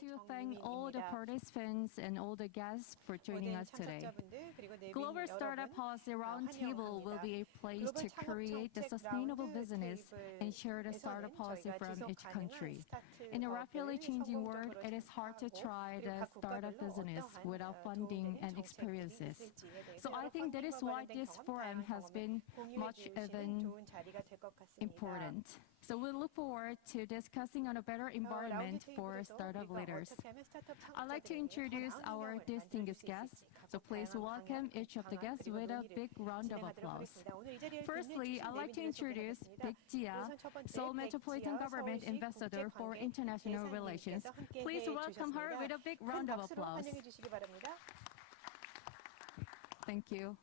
to thank all the participants and all the guests for joining us today. Global Startup Policy Roundtable will be a place to create the sustainable business and share the startup policy from each country. In a rapidly changing world, it is hard to try the startup business without funding and experiences. So I think that is why this forum has been much even important. So we look forward to discussing on a better environment for startup leaders. I'd like to introduce our distinguished guests. So please welcome each of the guests with a big round of applause. Firstly, I'd like to introduce Baek-jia, Seoul Metropolitan Government Ambassador for International Relations. Please welcome her with a big round of applause. Thank you.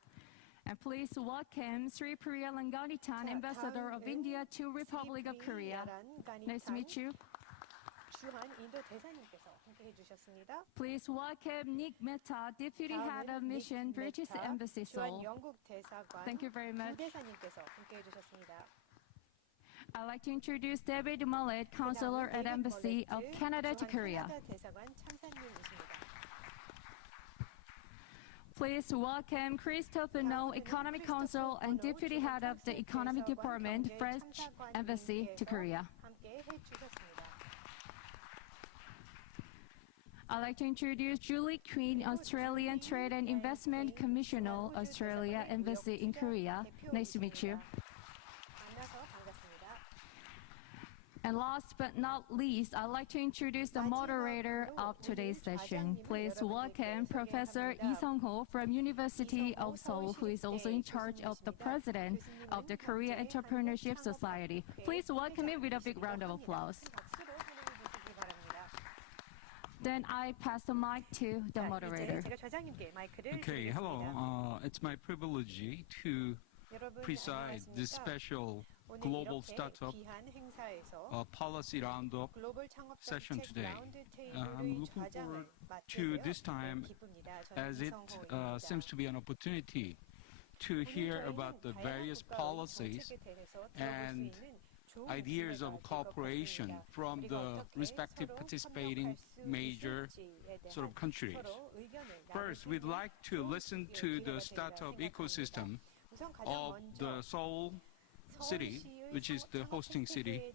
And please welcome Sri Priya Langanitan, Ambassador of India to Republic of Korea. Nice to meet you. Please welcome Nick Mehta, Deputy Head of Mission, British Embassy Seoul. Thank you very much. I'd like to introduce David Mullet, Counselor at Embassy of Canada to Korea. Please welcome Christophe No, Economic Counsel and Deputy Head of the Economic Department, French Embassy to Korea. I'd like to introduce Julie Quinn, Australian Trade and Investment Commissioner, Australia Embassy in Korea. Nice to meet you. And last but not least, I'd like to introduce the moderator of today's session. Please welcome Professor Lee Sung-ho from University of Seoul, who is also in charge of the president of the Korea Entrepreneurship Society. Please welcome him with a big round of applause. Then I pass the mic to the moderator. Okay, hello. It's my privilege to preside this special Global Startup Policy Roundup session today. I'm looking forward to this time as it seems to be an opportunity to hear about the various policies and ideas of cooperation from the respective participating major sort of countries. First, we'd like to listen to the startup ecosystem of the Seoul city, which is the hosting city.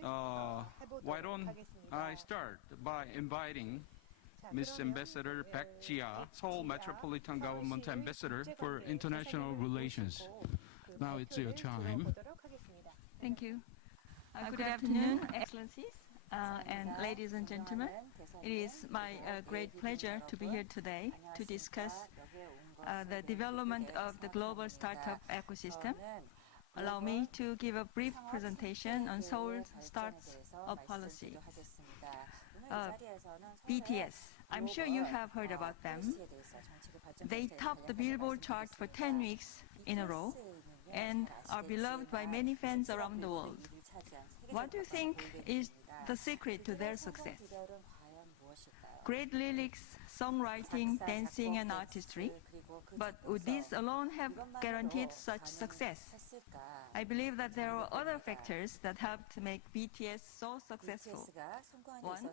Why don't I start by inviting Ms. Ambassador Baek-jia, Seoul Metropolitan Government Ambassador for International Relations. Now it's your time. Thank you. Good afternoon, Excellencies and ladies and gentlemen. It is my great pleasure to be here today to discuss the development of the global startup ecosystem. Allow me to give a brief presentation on Seoul's startup policy. BTS, I'm sure you have heard about them. They topped the Billboard chart for 10 weeks in a row and are beloved by many fans around the world. What do you think is the secret to their success? Great lyrics, songwriting, dancing, and artistry. But would these alone have guaranteed such success? I believe that there are other factors that helped to make BTS so successful. One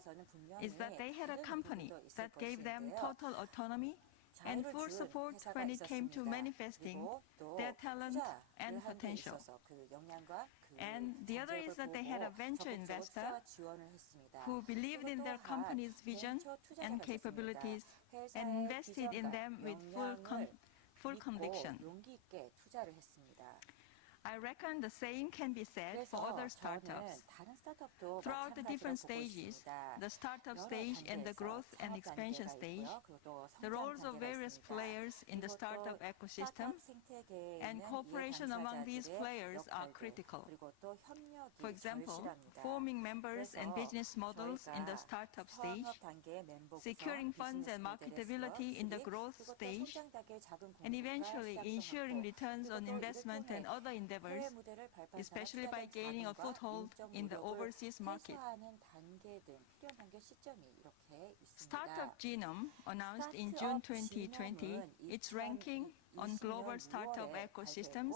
is that they had a company that gave them total autonomy and full support when it came to manifesting their talent and potential. And the other is that they had a venture investor who believed in their company's vision and capabilities and invested in them with full conviction. I reckon the same can be said for other startups. Throughout the different stages, the startup stage and the growth and expansion stage, the roles of various players in the startup ecosystem and cooperation among these players are critical. For example, forming members and business models in the startup stage, securing funds and marketability in the growth stage, and eventually ensuring returns on investment and other endeavors, especially by gaining a foothold in the overseas market. Startup Genome announced in June 2020 its ranking on global startup ecosystems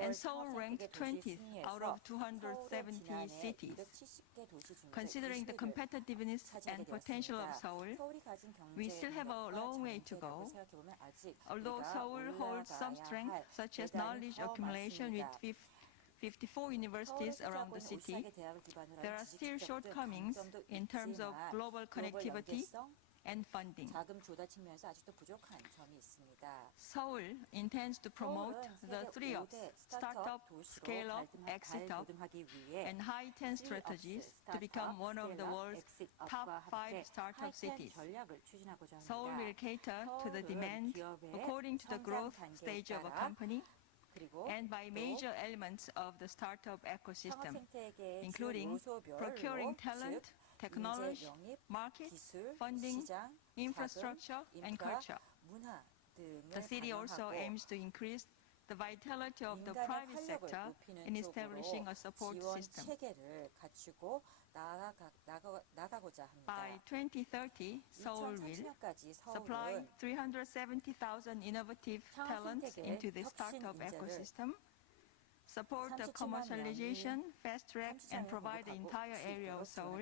and Seoul ranked 20th out of 270 cities. Considering the competitiveness and potential of Seoul, we still have a long way to go. Although Seoul holds some strengths, such as knowledge accumulation with 54 universities around the city, there are still shortcomings in terms of global connectivity and funding. Seoul intends to promote the 3 Ups, Startup, Scale Up, Exit Up, and High 10 strategies to become one of the world's top 5 startup cities. Seoul will cater to the demand according to the growth stage of a company and by major elements of the startup ecosystem, including procuring talent, technology, market, funding, infrastructure, and culture. The city also aims to increase the vitality of the private sector in establishing a support system. By 2030, Seoul will supply 370,000 innovative talents into the startup ecosystem, support the commercialization, fast-track, and provide the entire area of Seoul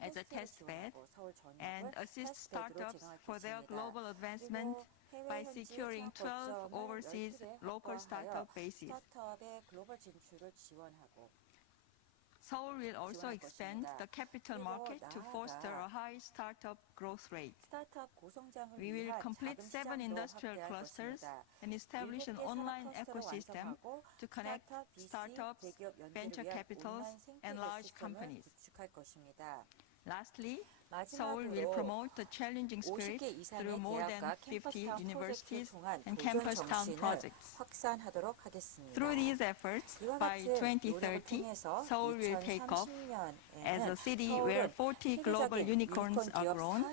as a test bed, and assist startups for their global advancement by securing 12 overseas local startup bases. Seoul will also expand the capital market to foster a high startup growth rate. We will complete 7 industrial clusters and establish an online ecosystem to connect startups, venture capitals, and large companies. Lastly, Seoul will promote the challenging spirit through more than 50 universities and campus town projects. Through these efforts, by 2030, Seoul will take off as a city where 40 global unicorns are grown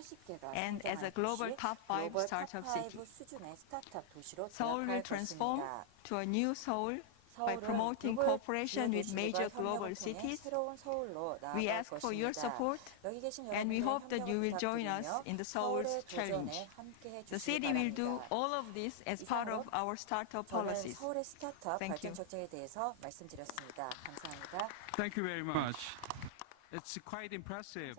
and as a global top 5 startup city. Seoul will transform to a new Seoul by promoting cooperation with major global cities. We ask for your support, and we hope that you will join us in the Seoul's challenge. The city will do all of this as part of our startup policies. Thank you. Thank you very much. It's quite impressive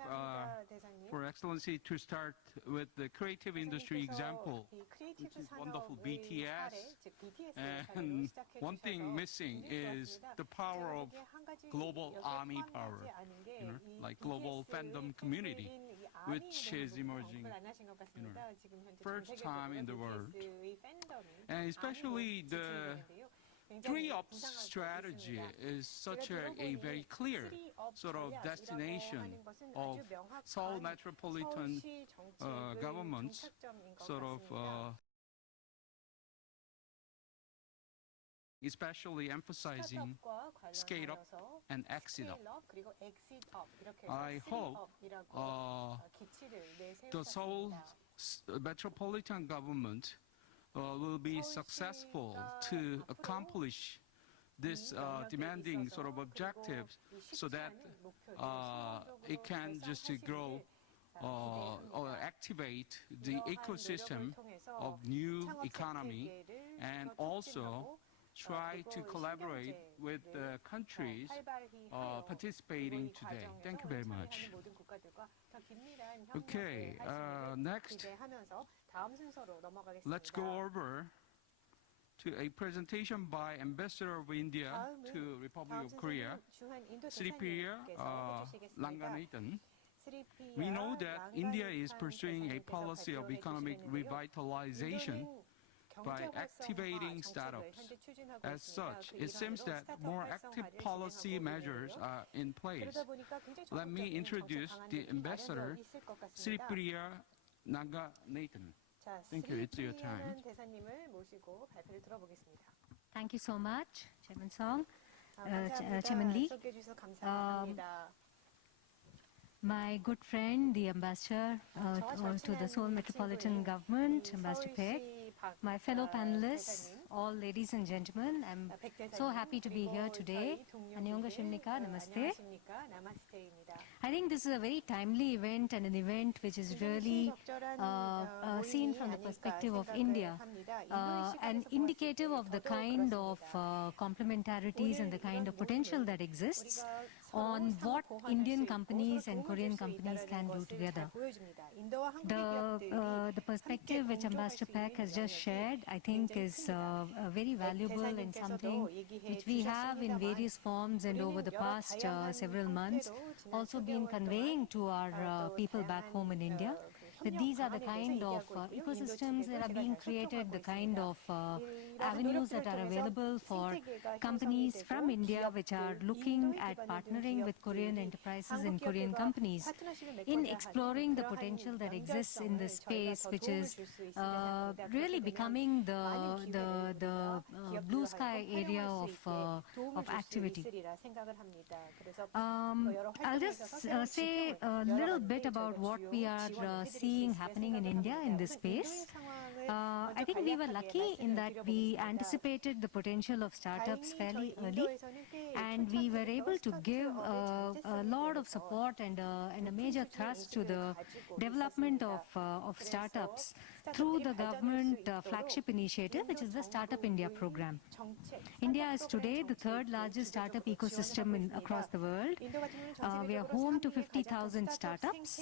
for Excellency to start with the creative industry example, which is wonderful BTS. And one thing missing is the power of global army power, like global fandom community, which is emerging, first time in the world. And especially the 3-Ups strategy is such a very clear sort of destination of Seoul Metropolitan government's sort of especially emphasizing scale up and exit up. I hope the Seoul Metropolitan government will be successful to accomplish this demanding sort of objectives so that it can just grow or activate the ecosystem of new economy and also try to collaborate with the countries participating today. Thank you very much. Okay, next, let's go over to a presentation by Ambassador of India to Republic of Korea, Sri Priya Ranganathan. We know that India is pursuing a policy of economic revitalization by activating startups. As such, it seems that more active policy measures are in place. Let me introduce the ambassador, Sri Priya Ranganathan. Thank you. It's your time. Thank you so much, Chairman Song, Chairman Lee. My good friend, the ambassador to the Seoul Metropolitan Government, Ambassador Baek, my fellow panelists, all ladies and gentlemen. I'm so happy to be here today. 안녕하십니까? Namaste. I think this is a very timely event and an event which is really seen from the perspective of India and indicative of the kind of complementarities and the kind of potential that exists on what Indian companies and Korean companies can do together. The perspective which Ambassador Peck has just shared, I think, is very valuable and something which we have in various forms and over the past several months also been conveying to our people back home in India. That these are the kind of ecosystems that are being created, the kind of avenues that are available for companies from India which are looking at partnering with Korean enterprises and Korean companies in exploring the potential that exists in this space, which is really becoming the blue sky area of activity. I'll just say a little bit about what we are seeing happening in India in this space. I think we were lucky in that we anticipated the potential of startups fairly early, and we were able to give a lot of support and a major thrust to the development of startups through the government flagship initiative, which is the Startup India program. India is today the third largest startup ecosystem across the world. We are home to 50,000 startups.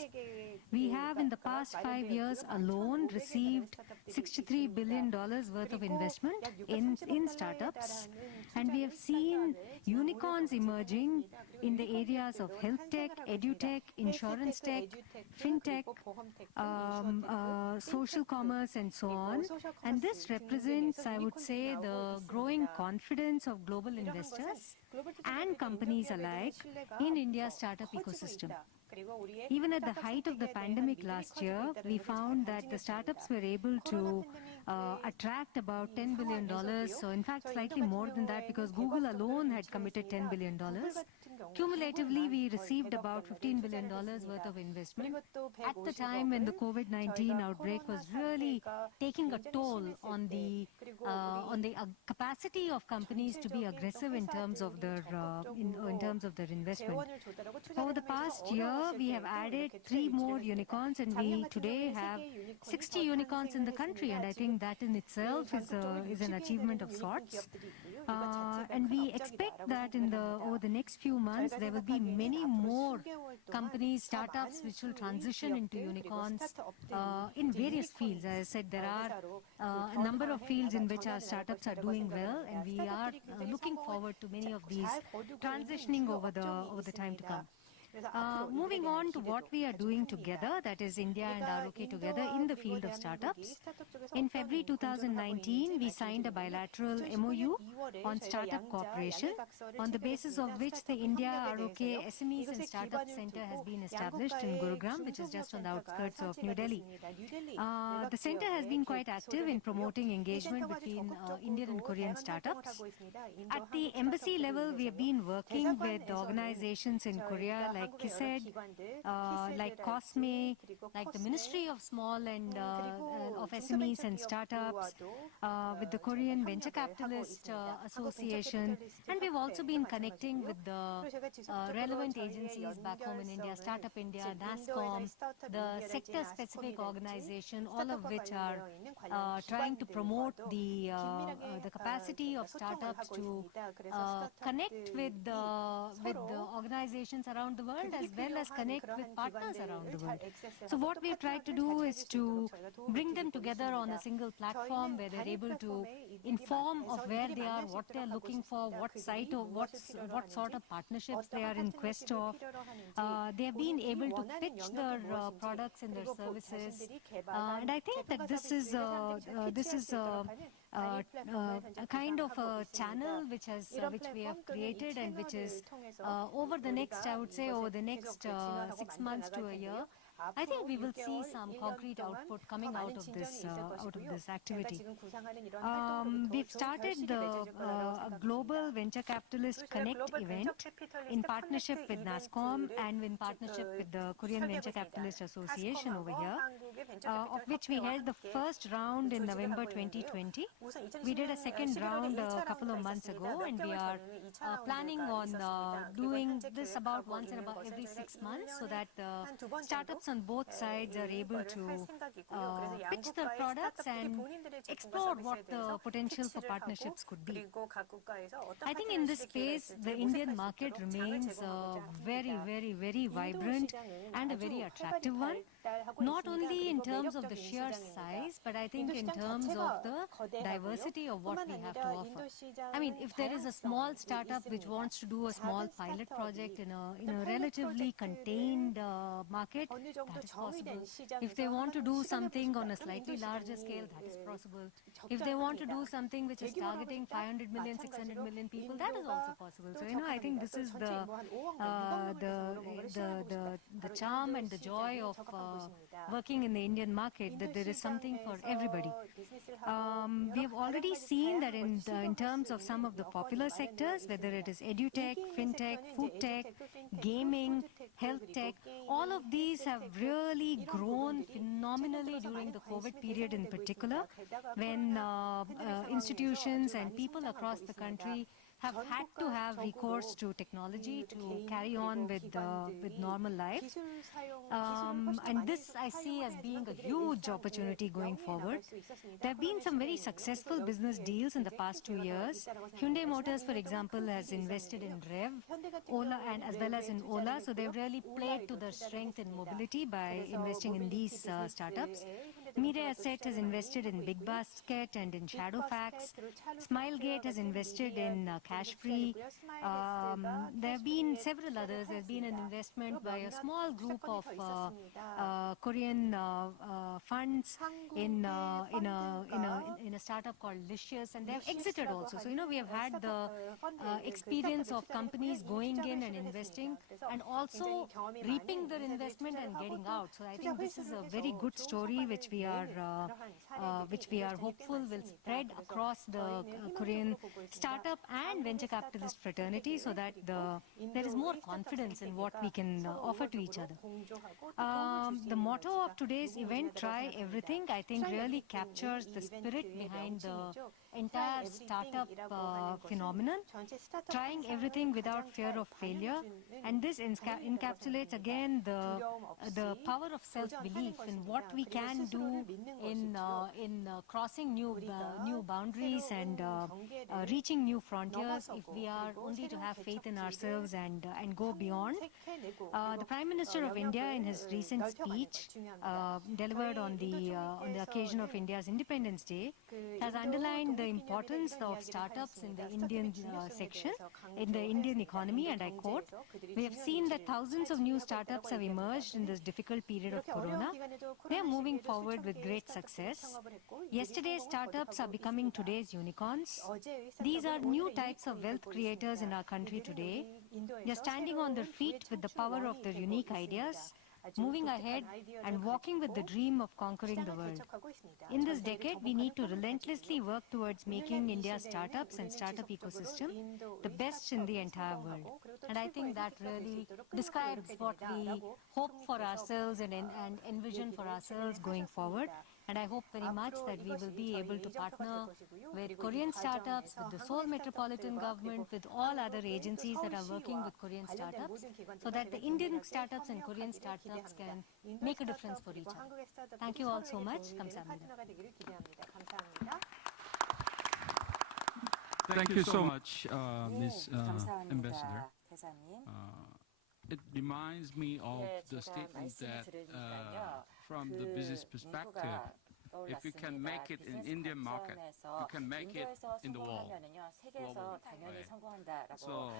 We have in the past 5 years alone received $63 billion worth of investment in startups, and we have seen unicorns emerging in the areas of health tech, edutech, insurance tech, fintech, social commerce, and so on. And this represents, I would say, the growing confidence of global investors and companies alike in India's startup ecosystem. Even at the height of the pandemic last year, we found that the startups were able to attract about $10 billion. So in fact, slightly more than that, because Google alone had committed $10 billion. Cumulatively, we received about $15 billion worth of investment at the time when the COVID-19 outbreak was really taking a toll on the capacity of companies to be aggressive in terms of their investment. Over the past year, we have added 3 more unicorns, and we today have 60 unicorns in the country, and I think that in itself is an achievement of sorts. And we expect that over the next few months, there will be many more companies, startups, which will transition into unicorns in various fields. As I said, there are a number of fields in which our startups are doing well, and we are looking forward to many of these transitioning over the time to come. Moving on to what we are doing together, that is India and ROK together in the field of startups. In February 2019, we signed a bilateral MOU on startup cooperation, on the basis of which the India ROK SMEs and Startup Center has been established in Gurugram, which is just on the outskirts of New Delhi. The center has been quite active in promoting engagement between Indian and Korean startups. At the embassy level, we have been working with organizations in Korea like KISED, like COSME, like the Ministry of Small and of SMEs and Startups, with the Korean Venture Capitalist Association, and we've also been connecting with the relevant agencies back home in India, Startup India, NASSCOM, the sector-specific organization, all of which are trying to promote the capacity of startups to connect with the organizations around the world, as well as connect with partners around the world. So what we've tried to do is to bring them together on a single platform where they're able to inform of where they are, what they're looking for, what sort of partnerships they are in quest of. They have been able to pitch their products and their services, and I think that this is a kind of a channel which we have created, and which is over the next 6 months to a year, I think we will see some concrete output coming out of this activity. We've started the Global Venture Capitalist Connect event in partnership with NASCOM and in partnership with the Korean Venture Capitalist Association over here, of which we held the first round in November 2020. We did a second round a couple of months ago, and we are planning on doing this about once in about every 6 months, so that startups on both sides are able to pitch their products and explore what the potential for partnerships could be. I think in this space, the Indian market remains very, very, very vibrant and a very attractive one, not only in terms of the sheer size, but I think in terms of the diversity of what we have to offer. I mean, if there is a small startup which wants to do a small pilot project in a relatively contained market, that is possible. If they want to do something on a slightly larger scale, that is possible. If they want to do something which is targeting 500 million, 600 million people, that is also possible. So, I think this is the charm and the joy of working in the Indian market, that there is something for everybody. We have already seen that in terms of some of the popular sectors, whether it is edutech, fintech, food tech, gaming, health tech, all of these have really grown phenomenally during the COVID period in particular, when institutions and people across the country have had to have recourse to technology to carry on with normal life. And this I see as being a huge opportunity going forward. There have been some very successful business deals in the past 2 years. Hyundai Motors, for example, has invested in Rev, Ola, and as well as in Ola. So they've really played to their strength in mobility by investing in these startups. Mirae Asset has invested in Big Basket and in Shadowfax. Smilegate has invested in Cashfree. There have been several others. There's been an investment by a small group of Korean funds in a startup called Licious, and they've exited also. So we have had the experience of companies going in and investing, and also reaping their investment and getting out. So I think this is a very good story which we are hopeful will spread across the Korean startup and venture capitalist fraternity, so that there is more confidence in what we can offer to each other. The motto of today's event, Try Everything, I think really captures the spirit behind the entire startup phenomenon, trying everything without fear of failure. And this encapsulates again the power of self-belief in what we can do in crossing new boundaries and reaching new frontiers if we are only to have faith in ourselves and go beyond. The Prime Minister of India, in his recent speech delivered on the occasion of India's Independence Day, has underlined the importance of startups in the Indian section, in the Indian economy, and I quote, "We have seen that thousands of new startups have emerged in this difficult period of Corona. They are moving forward with great success. Yesterday's startups are becoming today's unicorns. These are new types of wealth creators in our country today. They are standing on their feet with the power of their unique ideas, moving ahead and walking with the dream of conquering the world. In this decade, we need to relentlessly work towards making India's startups and startup ecosystem the best in the entire world." And I think that really describes what we hope for ourselves and envision for ourselves going forward. And I hope very much that we will be able to partner with Korean startups, with the Seoul Metropolitan government, with all other agencies that are working with Korean startups, so that the Indian startups and Korean startups can make a difference for each other. Thank you all so much. 감사합니다. Thank you so much, Ms. Ambassador. It reminds me of the statement that from the business perspective, if you can make it in Indian market, you can make it in the world. So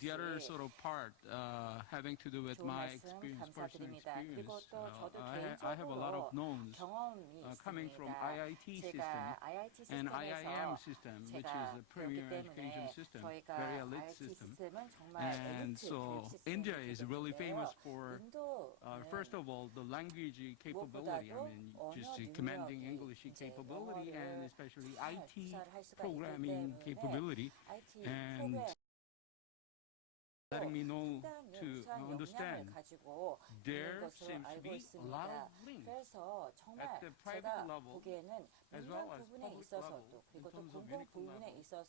the other sort of part having to do with my experience, personal experience, I have a lot of knowns coming from IIT system and IIM system, which is a premier education system, very elite system. And so India is really famous for, first of all, the language capability. I mean, just commanding English capability and especially IT programming capability. And letting me know to understand there seems to be a lot of links at the private level as well as public level in terms of unicorn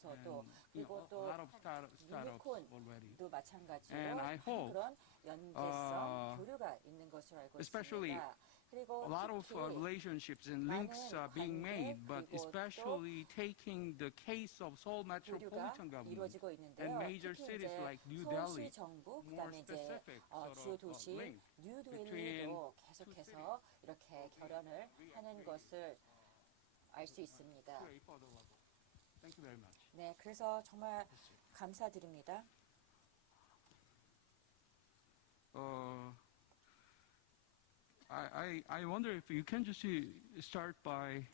level and a lot of startups already. And I hope, especially a lot of relationships and links are being made, but especially taking the case of Seoul Metropolitan government and major cities like New Delhi, more specific sort of link between 계속해서 이렇게 결혼을 하는 것을 알 수 있습니다. Thank you very much. 네, 그래서 정말 감사드립니다. I wonder if you can just start by.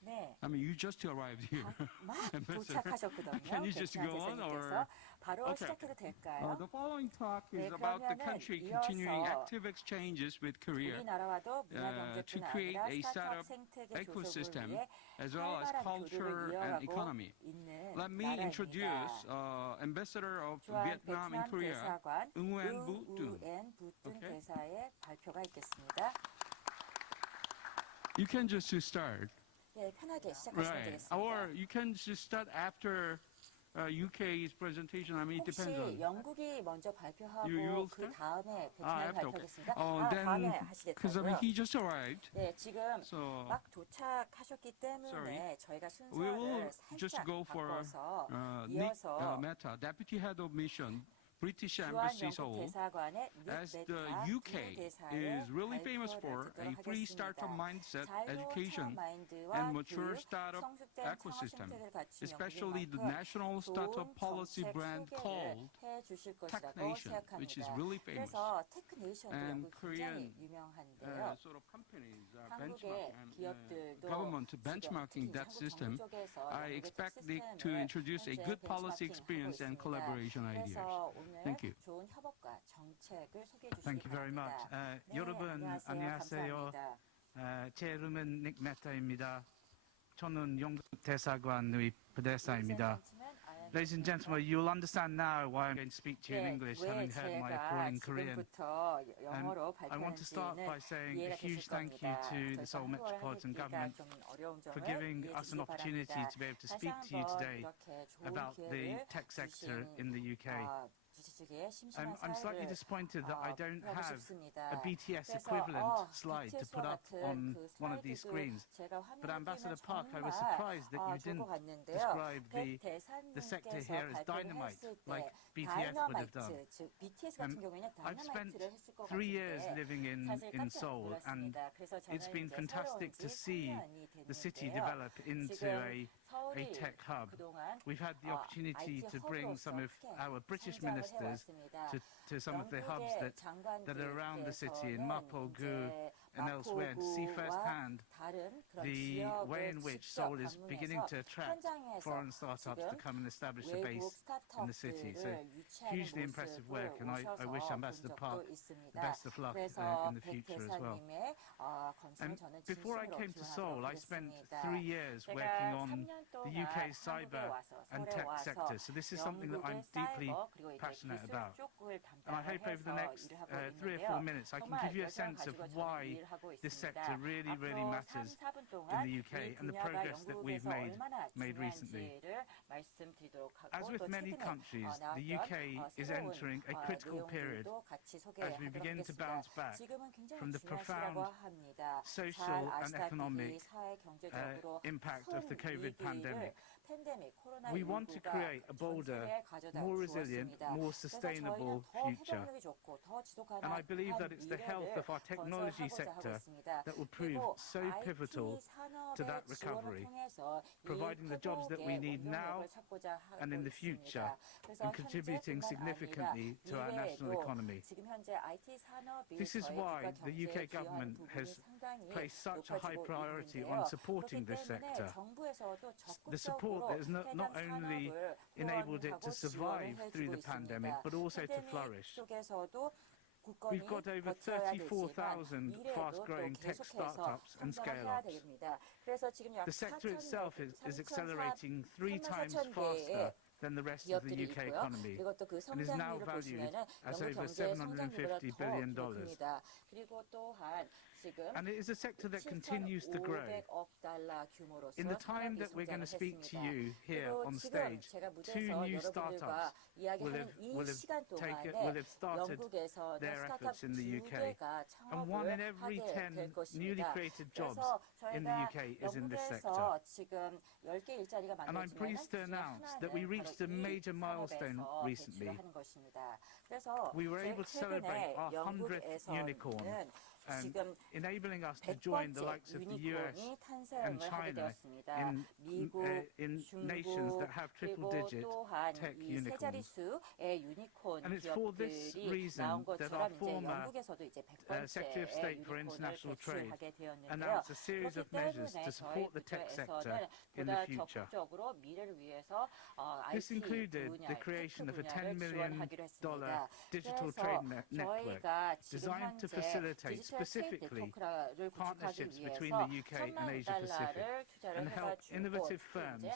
네. I mean, you just arrived here. 막 도착하셨거든요. Can you just go on, or 바로 시작해도 될까요? The following talk is about the country continuing active exchanges with Korea to create a startup ecosystem as well as culture and economy. Let me introduce Ambassador of Vietnam in Korea, Nguyen Bu Tung. Okay. 대사의 발표가 있겠습니다. You can just start. 네, 편하게 시작하시면 되겠습니다. Or you can just start after UK's presentation. I mean, it depends on. 혹시 영국이 먼저 발표하고 You 그 다음에 베트남이 after, 발표하겠습니다. then, 다음에 because I mean, 하시겠다고요? he just arrived. 네, 지금 So, 막 도착하셨기 때문에 sorry. 저희가 We will 순서를 just 살짝 go for 바꿔서 Nick 이어서 Mehta, Deputy Head of Mission, British 주한 Embassy 영국 Seoul. 대사관의 As 닉 the 메타 UK 대사의 is really famous for a free startup mindset, education, and mature startup ecosystem, especially the national startup policy brand called Tech Nation, which is really famous. 그래서 테크네이션도 And 영국 Korean 굉장히 유명한데요. sort of companies are 한국의 benchmarking, 기업들도 government 지금 benchmarking 특히 that 한국 system. 정부 쪽에서 I 영국의 expect 텍 Nick to 시스템을 introduce a 현재 good policy 벤치마킹하고 experience and 있습니다. collaboration ideas. 그래서 오늘 Thank you. 좋은 협업과 정책을 소개해 주시기 Thank you very much. 바랍니다. 네, 여러분 안녕하세요. 감사합니다. 제 이름은 닉 메타입니다. 저는 영국 대사관의 부대사입니다. Ladies and gentlemen, you will understand now why I'm going to speak to you in English, having heard my appalling Korean. I want to start by saying a huge thank you to the Seoul Metropolitan government for giving us an opportunity to be able to speak to you today about the tech sector in the UK. I'm slightly disappointed that I don't have a BTS equivalent slide to put up on one of these screens. But Ambassador Park, I was surprised that you didn't describe the sector here as dynamite, like BTS would have done. I've spent 3 years living in Seoul, and it's been fantastic to see the city develop into a tech hub. We've had the opportunity to bring some of our British ministers to some of the hubs that are around the city in Mapo, Gu, and elsewhere, and see firsthand the way in which Seoul is beginning to attract foreign startups to come and establish a base in the city. So hugely impressive work, and I wish Ambassador Park the best of luck in the future as well. And before I came to Seoul, I spent 3 years working on the UK's cyber and tech sector. So this is something that I'm deeply passionate about. And I hope over the next 3 or 4 minutes I can give you a sense of why this sector really, really matters in the UK and the progress that we've made recently. As with many countries, the UK is entering a critical period as we begin to bounce back from the profound social and economic impact of the COVID pandemic. We want to create a bolder, more resilient, more sustainable future. And I believe that it's the health of our technology sector that will prove so pivotal to that recovery, providing the jobs that we need now and in the future, and contributing significantly to our national economy. This is why the UK government has placed such a high priority on supporting this sector. The support support that has not only enabled it to survive through the pandemic, but also to flourish. We've got over 34,000 fast-growing tech startups and scale-ups. The sector itself is accelerating 3 times faster than the rest of the UK economy and is now valued as over $750 billion. And it is a sector that continues to grow. In the time that we're going to speak to you here on stage, 2 new startups will have started their efforts in the UK. And 1 in every 10 newly created jobs in the UK is in this sector. And I'm pleased to announce that we reached a major milestone recently. We were able to celebrate our 100th unicorn, enabling us to join the likes of the US and China in nations that have triple-digit tech unicorns. And it's for this reason that our former Secretary of State for International Trade announced a series of measures to support the tech sector in the future. This included the creation of a $10 million digital trade network designed to facilitate specifically partnerships between the UK and Asia Pacific and help innovative firms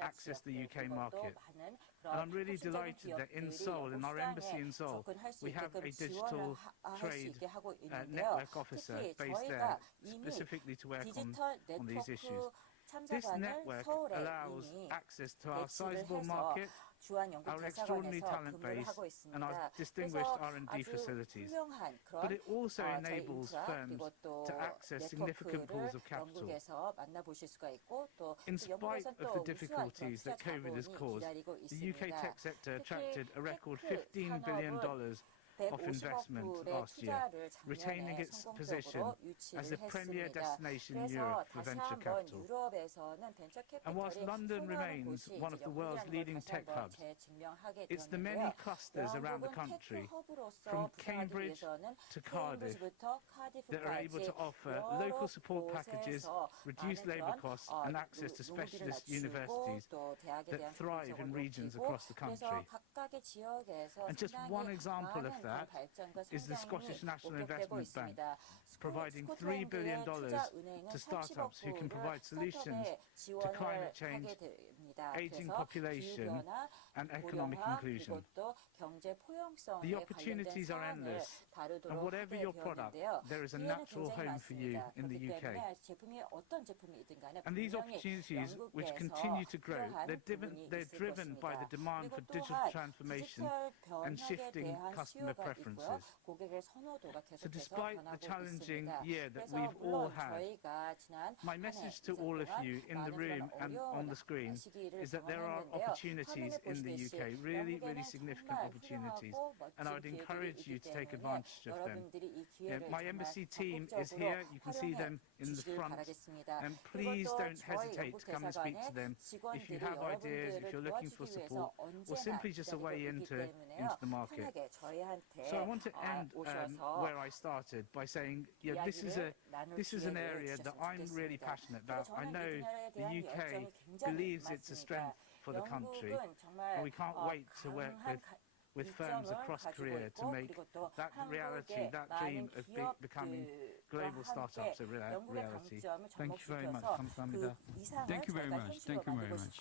access the UK market. And I'm really delighted that in Seoul, in our embassy in Seoul, we have a digital trade network officer based there specifically to work on these issues. This network allows access to our sizable market, our extraordinary talent base, and our distinguished R&D facilities. But it also enables firms to access significant pools of capital. In spite of the difficulties that COVID has caused, the UK tech sector attracted a record $15 billion of investment last year, retaining its position as the premier destination in Europe for venture capital. And whilst London remains one of the world's leading tech hubs, it's the many clusters around the country, from Cambridge to Cardiff, that are able to offer local support packages, reduced labour costs and access to specialist universities that thrive in regions across the country. And just one example of that is the Scottish National Investment Bank, providing $3 billion to startups who can provide solutions to climate change, aging population and economic inclusion. The opportunities are endless, and whatever your product, there is a natural home for you in the UK. And these opportunities, which continue to grow, they're driven by the demand for digital transformation and shifting customer preferences. So despite the challenging year that we've all had, my message to all of you in the room and on the screen is that there are opportunities in the UK, really, really significant opportunities, and I would encourage you to take advantage of them. My embassy team is here, you can see them in the front, and please don't hesitate to come and speak to them if you have ideas, if you're looking for support, or simply just a way into the market. So I want to end where I started by saying, this is an area that I'm really passionate about. I know the UK believes it's a strength for the country, and we can't wait to work with firms across Korea to make that reality, that dream of becoming global startups a reality. Thank you very much. 감사합니다. Thank you very much. Thank you very much.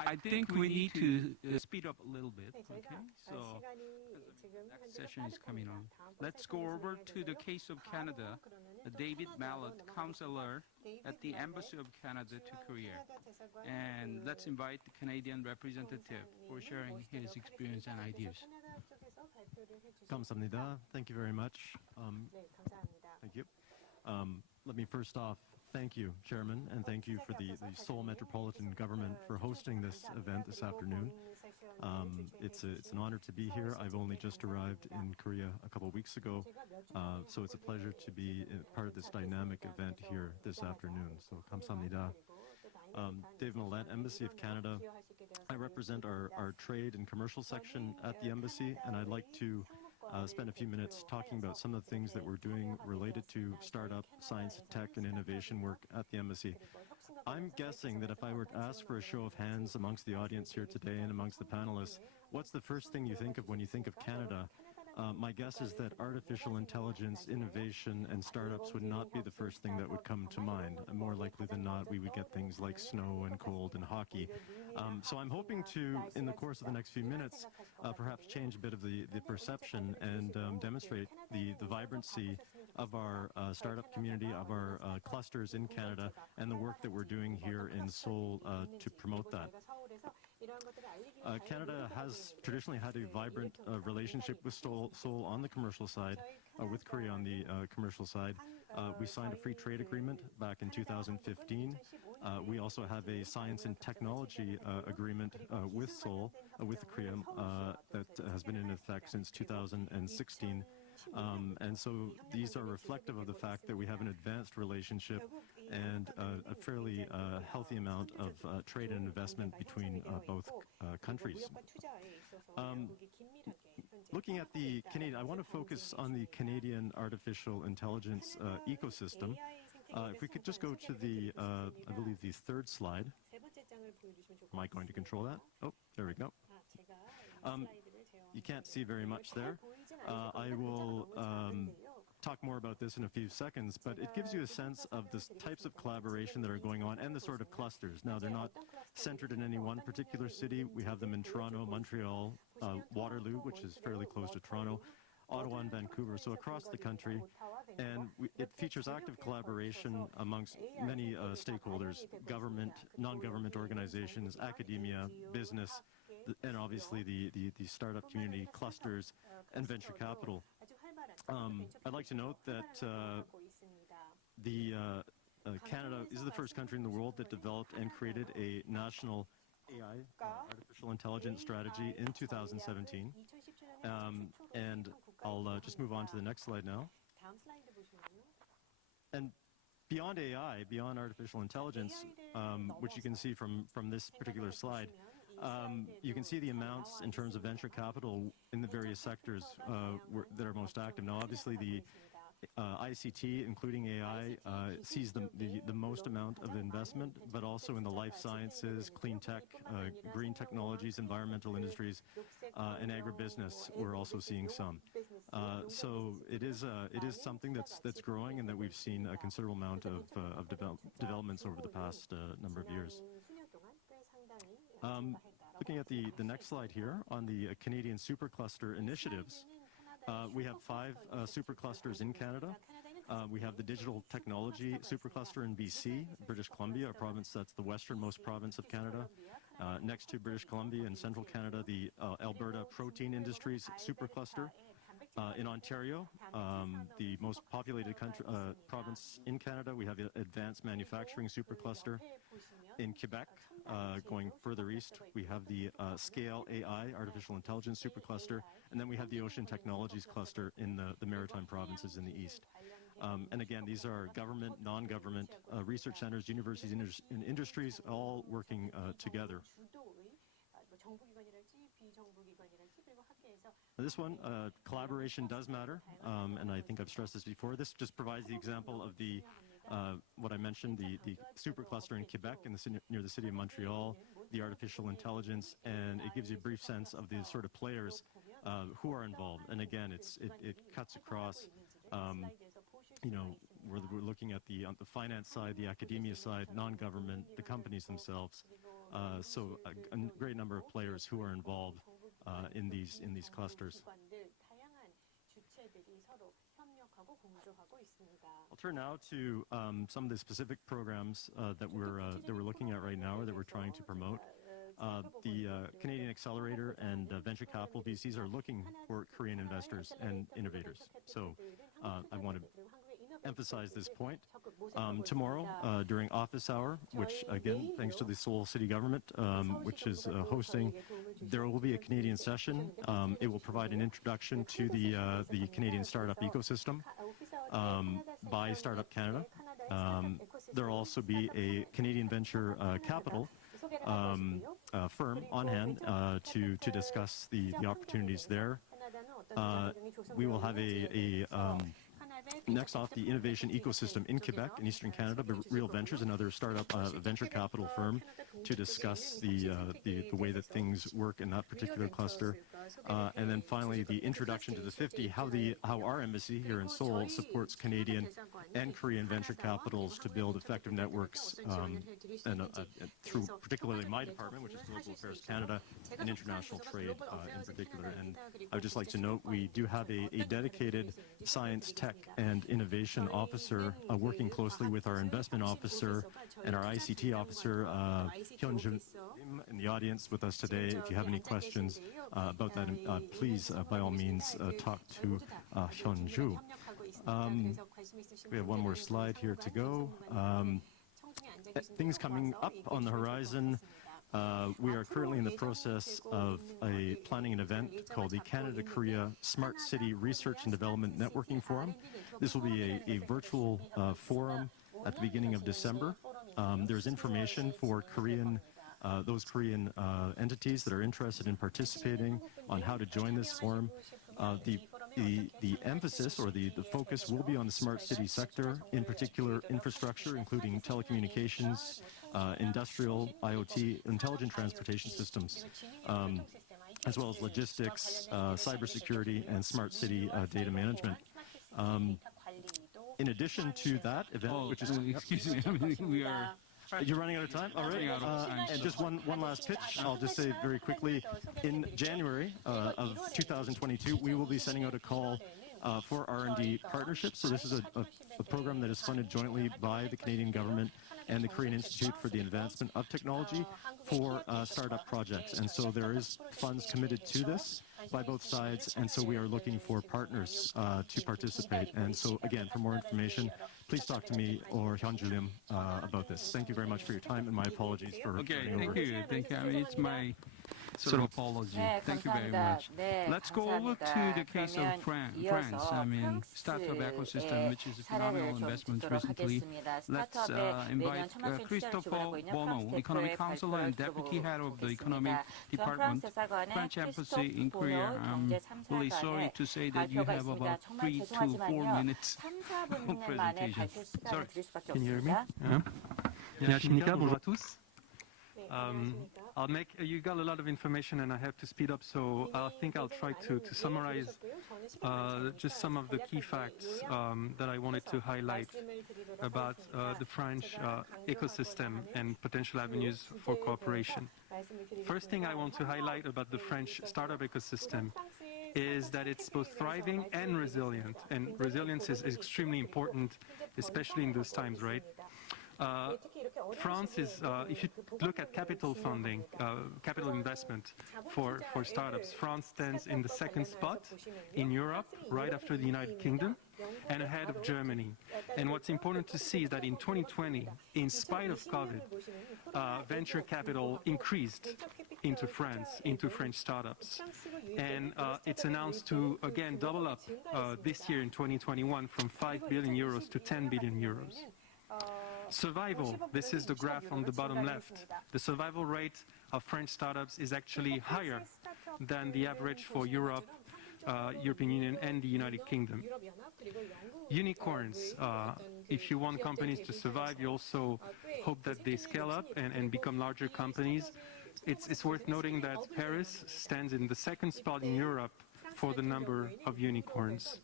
I think we need to speed up a little bit, okay? So the next session is coming on. Let's go over to the case of Canada, David Mallet, counselor at the Embassy of Canada to Korea. And let's invite the Canadian representative for sharing his experience and ideas. 감사합니다. Thank you very much. Thank you. Let me first off thank you, Chairman, and thank you for the Seoul Metropolitan Government for hosting this event this afternoon. It's an honor to be here. I've only just arrived in Korea a couple of weeks ago, so it's a pleasure to be part of this dynamic event here this afternoon. So 감사합니다. Dave Millett, Embassy of Canada. I represent our trade and commercial section at the Embassy, and I'd like to spend a few minutes talking about some of the things that we're doing related to startup, science, tech, and innovation work at the Embassy. I'm guessing that if I were to ask for a show of hands amongst the audience here today and amongst the panelists, what's the first thing you think of when you think of Canada? My guess is that artificial intelligence, innovation, and startups would not be the first thing that would come to mind. More likely than not, we would get things like snow and cold and hockey. So I'm hoping to, in the course of the next few minutes, perhaps change a bit of the perception and demonstrate the vibrancy of our startup community, of our clusters in Canada, and the work that we're doing here in Seoul to promote that. Canada has traditionally had a vibrant relationship with Seoul on the commercial side, with Korea on the commercial side. We signed a free trade agreement back in 2015. We also have a science and technology agreement with Seoul, with Korea, that has been in effect since 2016. And so these are reflective of the fact that we have an advanced relationship and a fairly healthy amount of trade and investment between both countries. Looking at the Canadian, I want to focus on the Canadian artificial intelligence ecosystem. If we could just go to the, I believe, the third slide. Am I going to control that? Oh, there we go. You can't see very much there. I will talk more about this in a few seconds, but it gives you a sense of the types of collaboration that are going on and the sort of clusters. Now, they're not centered in any one particular city. We have them in Toronto, Montreal, Waterloo, which is fairly close to Toronto, Ottawa and Vancouver, so across the country. And it features active collaboration amongst many stakeholders, government, non-government organizations, academia, business, and obviously the startup community, clusters, and venture capital. I'd like to note that Canada is the first country in the world that developed and created a national AI, artificial intelligence strategy in 2017. And I'll just move on to the next slide now. And beyond AI, beyond artificial intelligence, which you can see from this particular slide, you can see the amounts in terms of venture capital in the various sectors that are most active. Now, obviously, the ICT, including AI, sees the most amount of investment, but also in the life sciences, clean tech, green technologies, environmental industries, and agribusiness, we're also seeing some. So it is something that's growing and that we've seen a considerable amount of developments over the past number of years. Looking at the next slide here on the Canadian supercluster initiatives, we have 5 superclusters in Canada. We have the digital technology supercluster in BC, British Columbia, a province that's the westernmost province of Canada. Next to British Columbia and central Canada, the Alberta protein industries supercluster. In Ontario, the most populated province in Canada, we have the advanced manufacturing supercluster. In Quebec, going further east, we have the Scale AI, artificial intelligence supercluster, and then we have the Ocean Technologies cluster in the maritime provinces in the east. And again, these are government, non-government, research centers, universities, and industries all working together. This one, collaboration does matter, and I think I've stressed this before. This just provides the example of the what I mentioned, the supercluster in Quebec near the city of Montreal, the artificial intelligence, and it gives you a brief sense of the sort of players who are involved. And again, it cuts across, you know, we're looking at on the finance side, the academia side, non-government, the companies themselves. So a great number of players who are involved in these clusters. I'll turn now to some of the specific programs that we're looking at right now, or that we're trying to promote. The Canadian Accelerator and Venture Capital VCs are looking for Korean investors and innovators. So I want to emphasize this point. Tomorrow, during office hour, which again, thanks to the Seoul City government, which is hosting, there will be a Canadian session. It will provide an introduction to the Canadian startup ecosystem by Startup Canada. There will also be a Canadian venture capital firm on hand to discuss the opportunities there. We will have Next off, the innovation ecosystem in Quebec and Eastern Canada, Real Ventures, another startup venture capital firm, to discuss the way that things work in that particular cluster. And then finally, the introduction to the 50, how our embassy here in Seoul supports Canadian and Korean venture capitals to build effective networks, and through particularly my department, which is Global Affairs Canada, and international trade in particular. And I would just like to note we do have a dedicated science, tech, and innovation officer working closely with our investment officer and our ICT officer, Hyun-Jun, in the audience with us today. If you have any questions about that, please, by all means, talk to Hyun-Ju. We have one more slide here to go. Things coming up on the horizon. We are currently in the process of planning an event called the Canada-Korea Smart City Research and Development Networking Forum. This will be a virtual forum at the beginning of December. There's information for those Korean entities that are interested in participating on how to join this forum. The emphasis or the focus will be on the smart city sector, in particular infrastructure, including telecommunications, industrial, IoT, intelligent transportation systems, as well as logistics, cybersecurity, and smart city data management. In addition to that event, which is... excuse me, I mean, we are... You're running out of time? All right. And just one last pitch. I'll just say very quickly, in January of 2022, we will be sending out a call for R&D partnerships. So this is a program that is funded jointly by the Canadian government and the Korean Institute for the Advancement of Technology for startup projects. And so there is funds committed to this by both sides, and so we are looking for partners to participate. And so again, for more information, please talk to me or Hyun-Ju Lim about this. Thank you very much for your time, and my apologies for Okay, running over. thank you. I mean, it's my sort of apology. Thank you very much. Let's go over to the case of France. I mean, startup ecosystem, which is a phenomenal investment recently. Let's invite Christopher Bono, Economic Counselor and Deputy Head of the Economic Department, French Embassy in Korea. I'm really sorry to say that you have about 3 to 4 minutes of presentation. Sorry. Can you hear me? Yeah. An녕하십니까? Bonjour à tous. You got a lot of information and I have to speed up, so I think I'll try to summarize just some of the key facts that I wanted to highlight about the French ecosystem and potential avenues for cooperation. First thing I want to highlight about the French startup ecosystem is that it's both thriving and resilient, and resilience is extremely important, especially in those times, right? France is, if you look at capital funding, capital investment for startups, France stands in the second spot in Europe, right after the United Kingdom, and ahead of Germany. And what's important to see is that in 2020, in spite of COVID, venture capital increased into France, into French startups. And it's announced to, again, double up this year in 2021 from 5 billion euros to 10 billion euros. Survival, this is the graph on the bottom left. The survival rate of French startups is actually higher than the average for Europe, European Union and the United Kingdom. Unicorns, if you want companies to survive, you also hope that they scale up and become larger companies. It's worth noting that Paris stands in the second spot in Europe for the number of unicorns.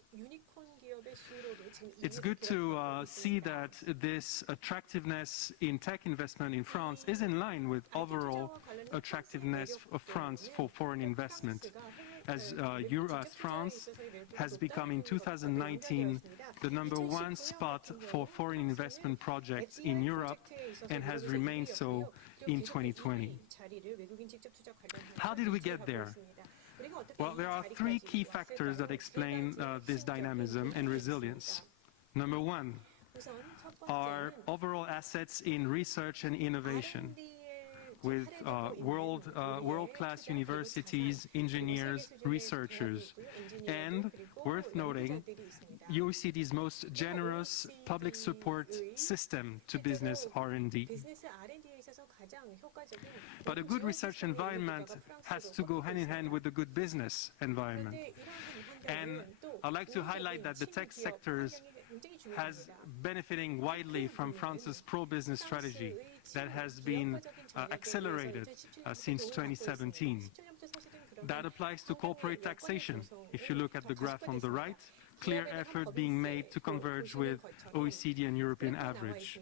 It's good to see that this attractiveness in tech investment in France is in line with overall attractiveness of France for foreign investment. As France has become in 2019 the #1 spot for foreign investment projects in Europe and has remained so in 2020. How did we get there? Well, there are 3 key factors that explain this dynamism and resilience. Number 1, our overall assets in research and innovation, with world-class universities, engineers, researchers, and worth noting, UOECD's most generous public support system to business R&D. But a good research environment has to go hand in hand with a good business environment. And I'd like to highlight that the tech sectors has benefiting widely from France's pro-business strategy that has been accelerated since 2017. That applies to corporate taxation. If you look at the graph on the right, clear effort being made to converge with OECD and European average,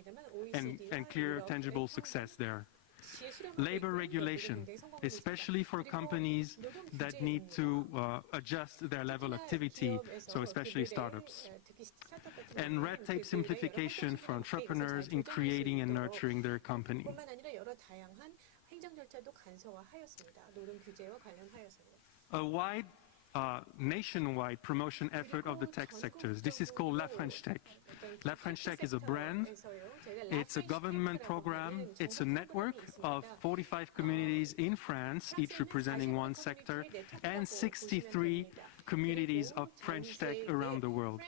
and clear tangible success there. Labor regulation, especially for companies that need to adjust their level of activity, so especially startups. And red tape simplification for entrepreneurs in creating and nurturing their company. A wide nationwide promotion effort of the tech sectors. This is called La French Tech. La French Tech is a brand, it's a government program, it's a network of 45 communities in France, each representing one sector, and 63 communities of French tech around the world.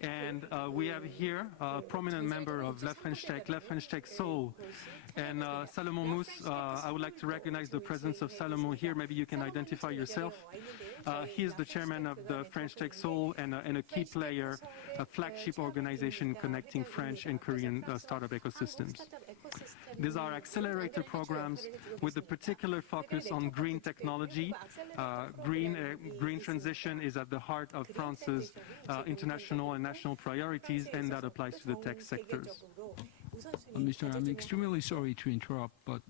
And we have here a prominent member of La French Tech Seoul. And Salomon Mousse, I would like to recognize the presence of Salomon here. Maybe you can identify yourself. He is the chairman of the French Tech Seoul and a key player, a flagship organization connecting French and Korean startup ecosystems. These are accelerator programs with a particular focus on green technology. Green transition is at the heart of France's international and national priorities, and that applies to the tech sectors. Mr. I'm extremely sorry to interrupt, but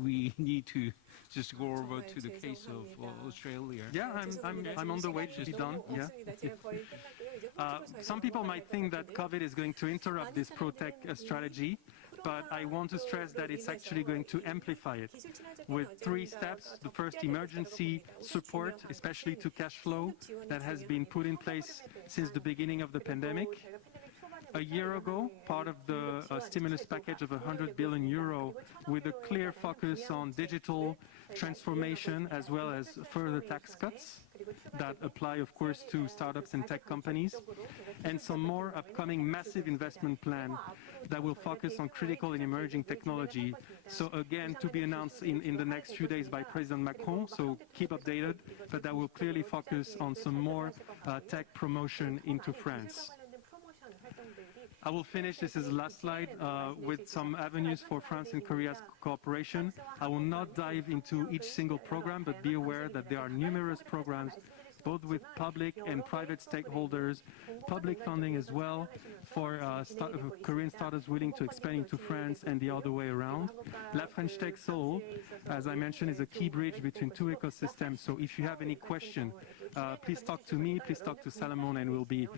we need to just go over to the case of Australia. Yeah, I'm on the way to be done. Yeah. Some people might think that COVID is going to interrupt this pro-tech strategy, but I want to stress that it's actually going to amplify it with 3 steps. The first, emergency support, especially to cash flow, that has been put in place since the beginning of the pandemic. A year ago, part of the stimulus package of €100 billion with a clear focus on digital transformation as well as further tax cuts that apply, of course, to startups and tech companies, and some more upcoming massive investment plan that will focus on critical and emerging technology. So again, to be announced in the next few days by President Macron, so keep updated, but that will clearly focus on some more tech promotion into France. I will finish, this is the last slide, with some avenues for France and Korea's cooperation. I will not dive into each single program, but be aware that there are numerous programs, both with public and private stakeholders, public funding as well, for Korean startups willing to expand into France and the other way around. La French Tech Seoul, as I mentioned, is a key bridge between 2 ecosystems. So if you have any question, please talk to me, please talk to Salomon, and we'll be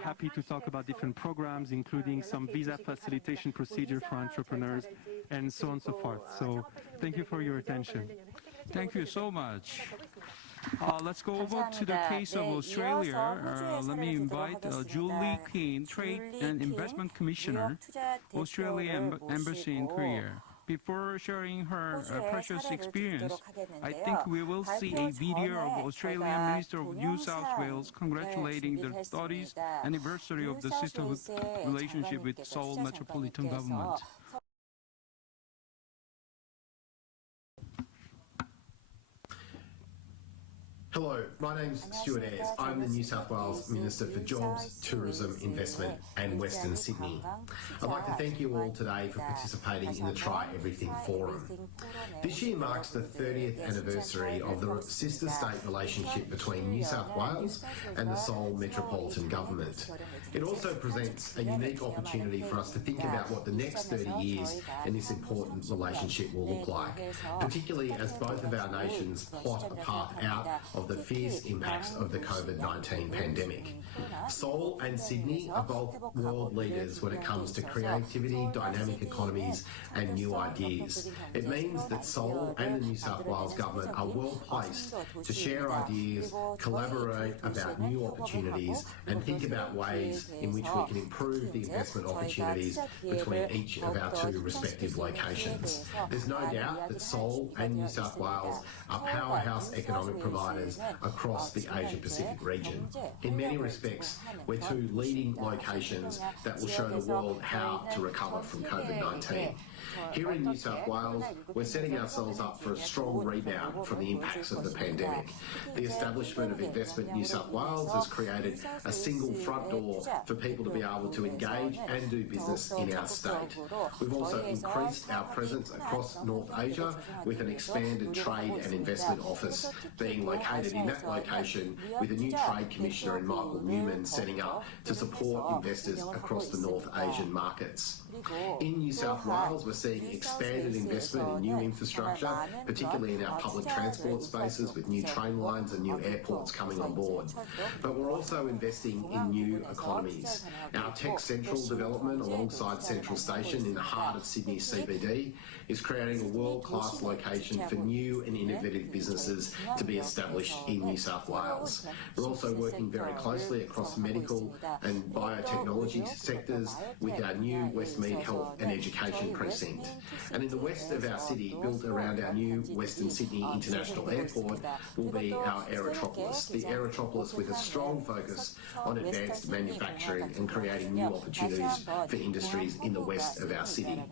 happy to talk about different programs, including some visa facilitation procedure for entrepreneurs, and so on and so forth. So thank you for your attention. Thank you so much. Let's go over to the case of Australia. Let me invite Julie Quinn, Trade and Investment Commissioner, Australian Embassy in Korea. Before sharing her precious experience, I think we will see a video of Australian Minister of New South Wales congratulating the 30th anniversary of the sisterhood relationship with Seoul Metropolitan Government. Hello, my name's Stuart Ayres. I'm the New South Wales Minister for Jobs, Tourism, Investment and Western Sydney. I'd like to thank you all today for participating in the Try Everything Forum. This year marks the 30th anniversary of the sister state relationship between New South Wales and the Seoul Metropolitan Government. It also presents a unique opportunity for us to think about what the next 30 years in this important relationship will look like, particularly as both of our nations plot a path out of the fierce impacts of the COVID-19 pandemic. Seoul and Sydney are both world leaders when it comes to creativity, dynamic economies and new ideas. It means that Seoul and the New South Wales Government are well placed to share ideas, collaborate about new opportunities and think about ways in which we can improve the investment opportunities between each of our 2 respective locations. There's no doubt that Seoul and New South Wales are powerhouse economic providers across the Asia-Pacific region. In many respects, we're 2 leading locations that will show the world how to recover from COVID-19. Here in New South Wales, we're setting ourselves up for a strong rebound from the impacts of the pandemic. The establishment of Investment New South Wales has created a single front door for people to be able to engage and do business in our state. We've also increased our presence across North Asia with an expanded trade and investment office being located in that location with a new trade commissioner in Michael Newman setting up to support investors across the North Asian markets. In New South Wales, we're seeing expanded investment in new infrastructure, particularly in our public transport spaces with new train lines and new airports coming on board. But we're also investing in new economies. Our Tech Central development alongside Central Station in the heart of Sydney CBD is creating a world-class location for new and innovative businesses to be established in New South Wales. We're also working very closely across medical and biotechnology sectors with our new Westmead Health and Education Precinct. And in the west of our city, built around our new Western Sydney International Airport, will be our Aerotropolis. The Aerotropolis with a strong focus on advanced manufacturing and creating new opportunities for industries in the west of our city.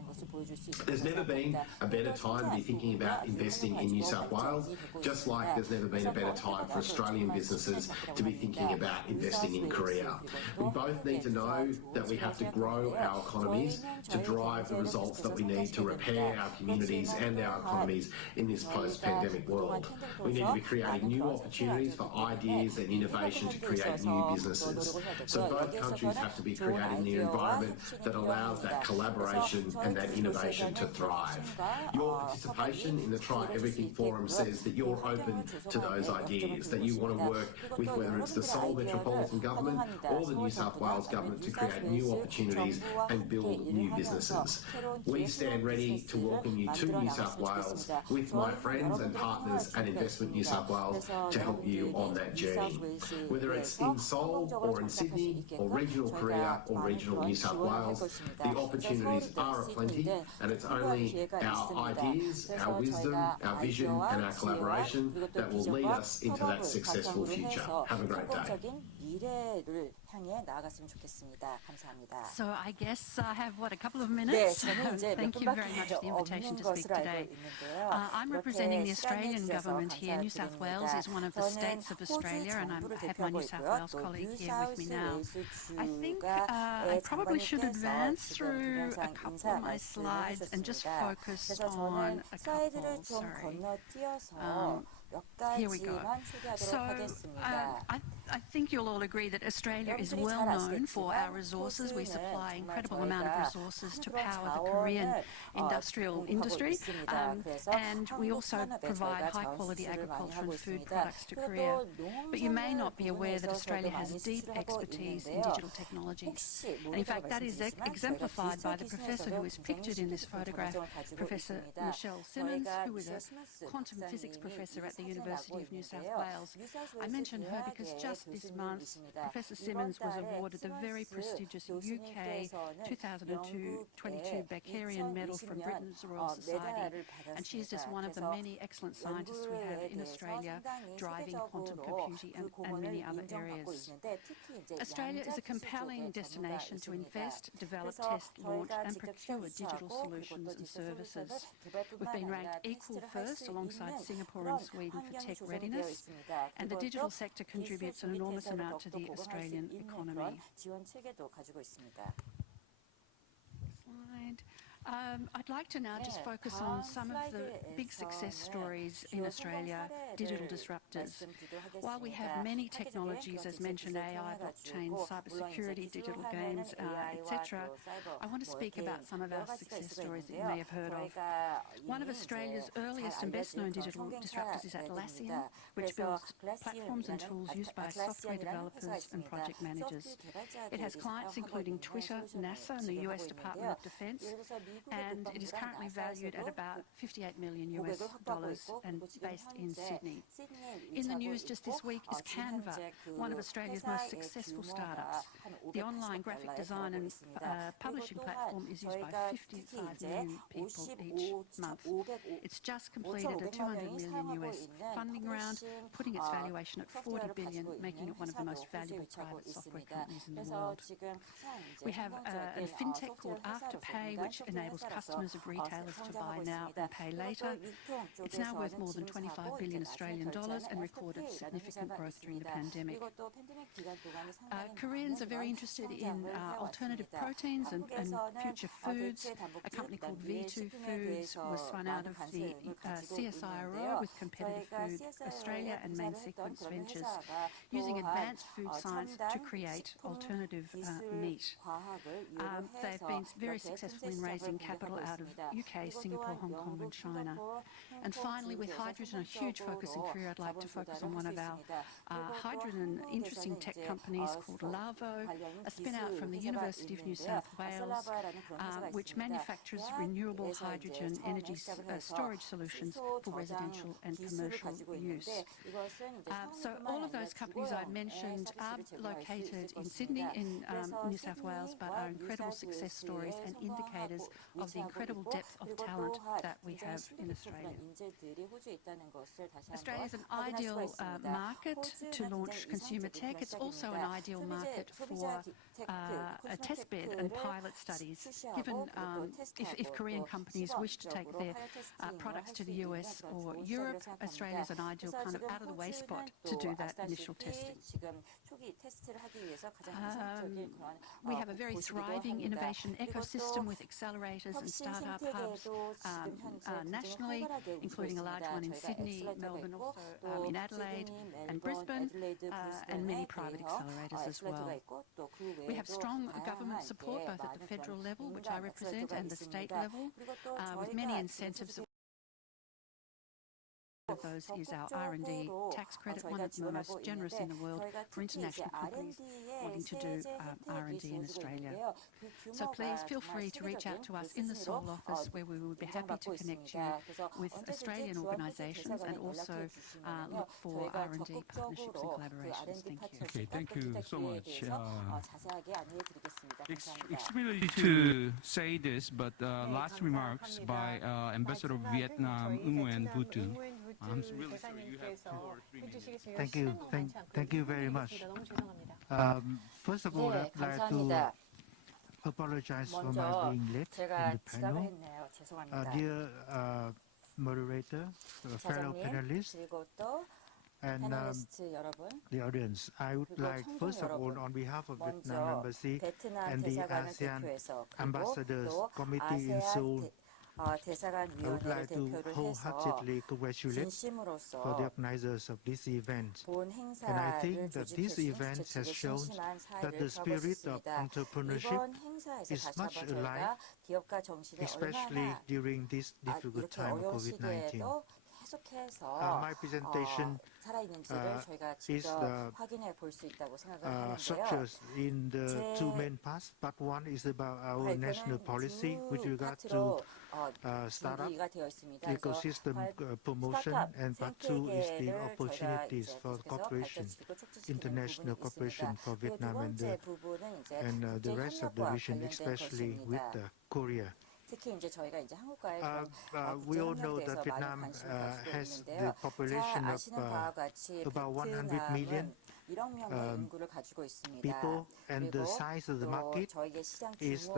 There's never been a better time to be thinking about investing in New South Wales, just like there's never been a better time for Australian businesses to be thinking about investing in Korea. We both need to know that we have to grow our economies to drive the results that we need to repair our communities and our economies in this post-pandemic world. We need to be creating new opportunities for ideas and innovation to create new businesses. So both countries have to be creating the environment that allows that collaboration and that innovation to thrive. Your participation in the Try Everything Forum says that you're open to those ideas, that you want to work with whether it's the Seoul Metropolitan Government or the New South Wales Government to create new opportunities and build new businesses. We stand ready to welcome you to New South Wales with my friends and partners at Investment New South Wales to help you on that journey. Whether it's in Seoul or in Sydney or regional Korea or regional New South Wales, the opportunities are aplenty, and it's only our ideas, our wisdom, our vision and our collaboration that will lead us into that successful future. Have a great day. 미래를 향해 나아갔으면 좋겠습니다. 감사합니다. So I guess I have a couple of minutes. 네, 저는 이제 몇 Thank you very much 분밖에 for the invitation 없는 to speak 것으로 알고 today. 있는데요. I'm representing the 이렇게 Australian 시간을 government 주셔서 here. New South Wales is one of the 저는 states of 호주 Australia, and I 정부를 have my 대표하고 New South 있고요. Wales 또 colleague here with me now. 뉴사우스웨일스 I think 주가 I probably should advance 지금 through a 동영상 couple 인사 of my 말씀을 slides and just 해주셨습니다. focus 그래서 on 저는 a 슬라이드를 couple. 좀 Sorry. 건너뛰어서 몇 Here we go. 가지만 소개하도록 So 하겠습니다. I think you'll all agree that Australia is 여러분들이 well 잘 known for our 아시겠지만 resources. We supply 호주는 incredible 정말 amount of 저희가 resources to 그런 power the Korean 자원을 industrial 공급하고 industry, 있습니다. 그래서 and we 한국 also 산업에 provide 저희가 high quality 자원 수출을 많이 agriculture 하고 and food 있습니다. products to 그리고 Korea. 또 But you may 농산물 not be aware that 부분에서 Australia 저희도 has 많이 deep 수출하고 expertise in 있는데요. digital technologies. 혹시 And in fact, 모르실까 that is 말씀드리지만 저희가 exemplified by the 디지털 professor who 기술에서도 is 굉장히 pictured in this 깊은 photograph, 전문성을 가지고 Professor 있습니다. Michelle Simmons, 저희가 who is a 미셸 스미스 quantum physics 박사님이 professor at the 이 University 사진을 of New South 하고 Wales. 있는데요. I mention her because 뉴사우스웨일스 just this month, 교수님이십니다. Professor 이번 Simmons was 달에 awarded the very prestigious UK 교수님께서는 2022 Beckerian Medal from 2020년 Britain's Royal Society. 메달을 And she's just 받았습니다. one of the 그래서 many excellent scientists we have 연구에 in 대해서 Australia 상당히 driving quantum 세계적으로 computing 그 and 공헌을 many other 인정받고 areas. 있는데 특히 이제 Australia is a 양자 기술 compelling 쪽의 destination to 전문가이십니다. invest, develop, 그래서 test, launch 저희가 and 직접 procure digital 시험하고 그리고 solutions 또 and 디지털 솔루션을 services. We've 개발뿐만 been 아니라 ranked equal 테스트를 할 first 수 alongside 있는 Singapore 그런 and Sweden for 환경이 tech 조성되어 readiness, 있습니다. and the 그리고 digital 또 sector 기술 contributes an enormous 준비 amount to 태세를 the 더욱더 보강할 수 Australian 있는 economy. 그런 지원 체계도 가지고 있습니다. Slide. I'd like to now just 네, focus on 다음 some of the big success 슬라이드에서는 stories in 주요 성공 Australia, digital 사례를 disruptors. 말씀드리도록 While we have 하겠습니다. many 세계적인 technologies, 그런 as 디지털 mentioned, 기술을 AI, 통해 blockchain, 가지고 cybersecurity, 물론 이제 digital 기술을 games, 하면은 AI와 etc., 또 사이버 I want to speak 게임 about some of 여러 our 가지가 success 있을 수가 stories that you 있는데요. may have heard of. 저희가 One of 이미 Australia's 이제 earliest and 잘 best-known 알려진 그런 digital disruptors is Atlassian, 성경사들입니다. which 그래서 builds platforms and tools used by software Atlassian이라는 회사가 developers and 있습니다. project managers. 소프트웨어 It has 개발자들이 clients 사용하고 including 있는 Twitter, 솔루션을 NASA, and the 지금 US 하고 Department 있는데요. of Defense, 예를 들어서 미국의 and it is 국방부랑 currently valued at 나사에서도 about $58 million 고객을 확보하고 US 있고 and 그리고 지금 based in 현재 Sydney. 시드니에 In the 위치하고 news just this 있고 week is 지금 Canva, 현재 그 one of Australia's most 회사의 successful 규모가 startups. 한 The online graphic 580달러에 design 달하고 and 있습니다. publishing 그리고 platform 또한 is used by 저희가 특히 55 이제 million people each month. It's just completed a 200 million US funding round, putting its valuation at 40 billion, making it one of the most valuable private software companies in the world. We have a fintech called Afterpay, which enables enables customers of retailers to buy now and pay later. It's now worth more than 25 billion Australian dollars and recorded significant growth during the pandemic. Koreans are very interested in alternative proteins and future foods. A company called V2 Foods was spun out of the CSIRO with Competitive Food Australia and Main Sequence Ventures, using advanced food science to create alternative meat. They've been very successful in raising capital out of UK, Singapore, Hong Kong and China. And finally, with hydrogen, a huge focus in Korea, I'd like to focus on one of our hydrogen interesting tech companies called Lavo, a spin-out from the University of New South Wales, which manufactures renewable hydrogen energy storage solutions for residential and commercial use. So all of those companies I mentioned are located in Sydney, in New South Wales, but are incredible success stories and indicators of the incredible depth of talent that we have in Australia. Australia is an ideal market to launch consumer tech. It's also an ideal market for a test bed and pilot studies, given if Korean companies wish to take their products to the US or Europe, Australia is an ideal kind of out-of-the-way spot to do that initial testing. We have a very thriving innovation ecosystem with accelerators and startup hubs nationally, including a large one in Sydney, Melbourne, also in Adelaide and Brisbane, and many private accelerators as well. We have strong government support both at the federal level, which I represent, and the state level, with many incentives. Of those is our R&D tax credit, one of the most generous in the world for international companies wanting to do R&D in Australia. So please feel free to reach out to us in the Seoul office, where we would be happy to connect you with Australian organisations and also look for R&D partnerships and collaborations. Thank you. Okay, thank you so much. Extremely to say this, but last remarks by Ambassador of Vietnam, Nguyen Vu Tuc. I'm really sorry, you have 2 or 3 minutes. Thank you very much. First of all, I'd like to apologize for my being late in the panel. Dear moderator, fellow panelists, and the audience, I would like, first of all, on behalf of Vietnam Embassy and the ASEAN Ambassadors Committee in Seoul, I would like to wholeheartedly congratulate for the organizers of this event. And I think that this event has shown that the spirit of entrepreneurship is much alive, especially during this difficult time of COVID-19. My presentation is structured in the 2 main parts. Part 1 is about our national policy with regard to startup ecosystem promotion, and part 2 is the opportunities for cooperation, international cooperation for Vietnam and the rest of the region, especially with Korea. We all know that Vietnam has the population of about 100 million people, and the size of the market is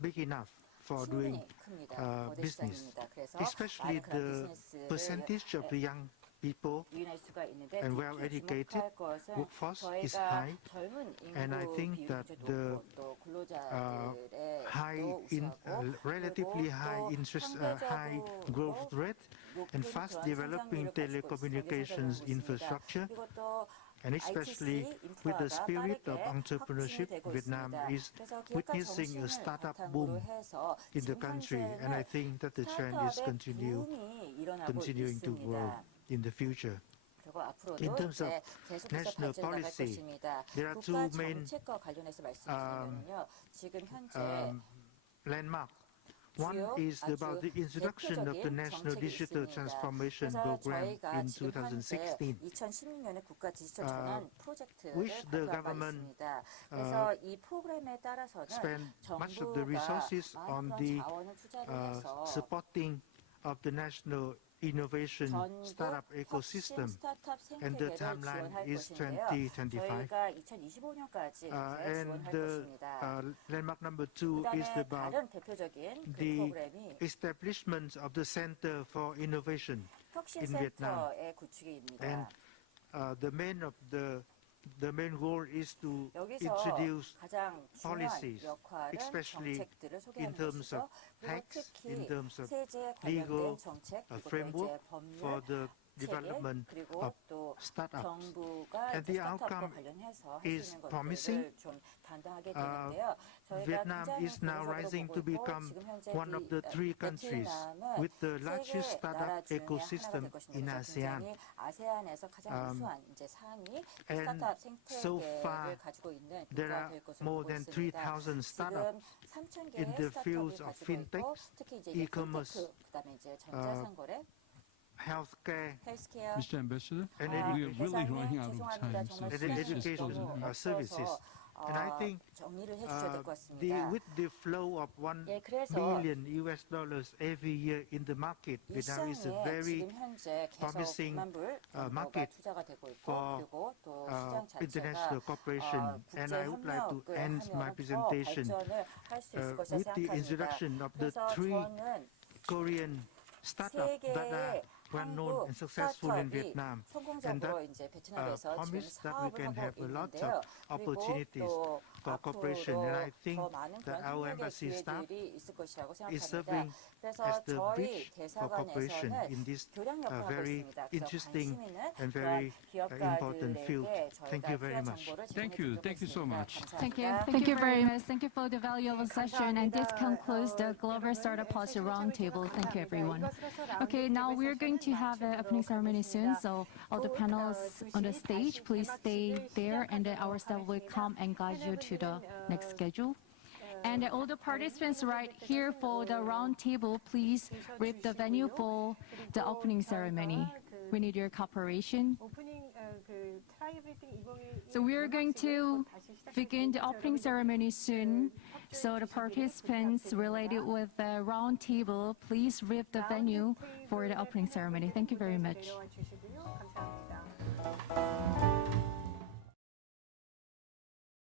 big enough for doing business, especially the percentage of the young people and well-educated workforce is high, and I think that the relatively high growth rate and fast developing telecommunications infrastructure, and especially with the spirit of entrepreneurship, Vietnam is witnessing a startup boom in the country, and I think that the trend is continuing to grow in the future. In terms of national policy, there are 2 main landmarks. One is about the introduction of the National Digital Transformation Program in 2016, which the government spent much of the resources on the supporting of the national innovation startup ecosystem, and the timeline is 2025. And the landmark number 2 is about the establishment of the Center for Innovation in Vietnam. And the main goal is to introduce policies, especially in terms of tax, in terms of legal framework for the development of startups. And the outcome is promising. Vietnam is now rising to become one of the 3 countries with the largest startup ecosystem in ASEAN. And so far, there are more than 3,000 startups in the fields of fintech, e-commerce, healthcare, Mr. Ambassador, and we are really running out of time. So education services. And I think with the flow of $1 billion every year in the market, Vietnam is a very promising market for international cooperation. And I would like to end my presentation with the introduction of the 3 Korean startups that are well known and successful in Vietnam, and that promise that we can have a lot of opportunities for cooperation. And I think that our embassy staff is serving as the bridge for cooperation in this very interesting and very important field. Thank you very much. Thank you so much. Thank you. Thank you very much. Thank you for the valuable session. And this concludes the Global Startup Policy Roundtable. Thank you, everyone. Okay, now we're going to have an opening ceremony soon. So all the panels on the stage, please stay there, and our staff will come and guide you to the next schedule. And all the participants right here for the round table, please read the venue for the opening ceremony. We need your cooperation. So we are going to begin the opening ceremony soon. So the participants related with the round table, please read the venue for the opening ceremony. Thank you very much.